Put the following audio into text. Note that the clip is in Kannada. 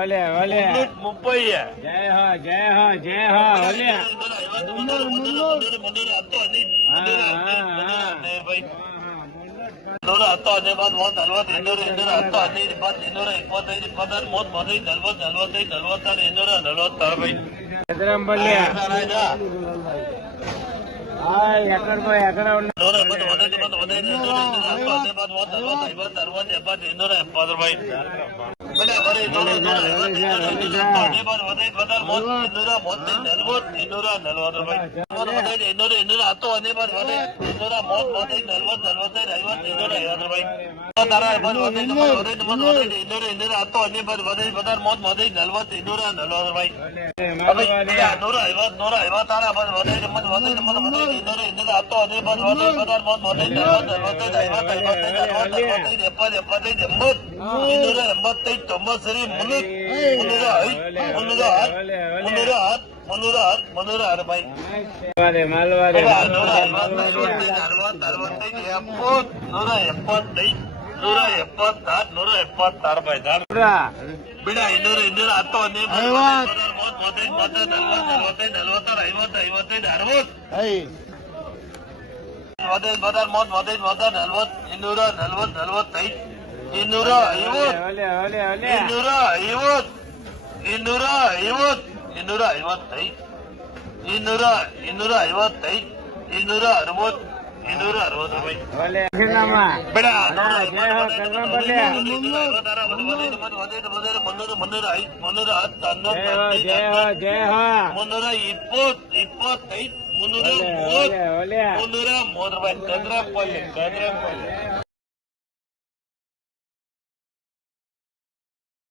ಒಲೆ ಒಲೆ 30 ಜಯ ಹೋ ಜಯ ಹೋ ಜಯ ಹೋ ಒಲೆ 210 ಬಾದ್ 40 200 210 20 225 25 30 40 45 246 ಬೈ ಎದ್ರಂಬಲ್ಲಿ ಎಕಡೆ ಎಕಡೆ 250 ಬೈ ಸರಿ 306 ಬೈ ಮಾಲ್ವಾರಿ 176 ಬೈ ಬಿಡ 200 210 320 330 330 ರೂಪಾಯಿ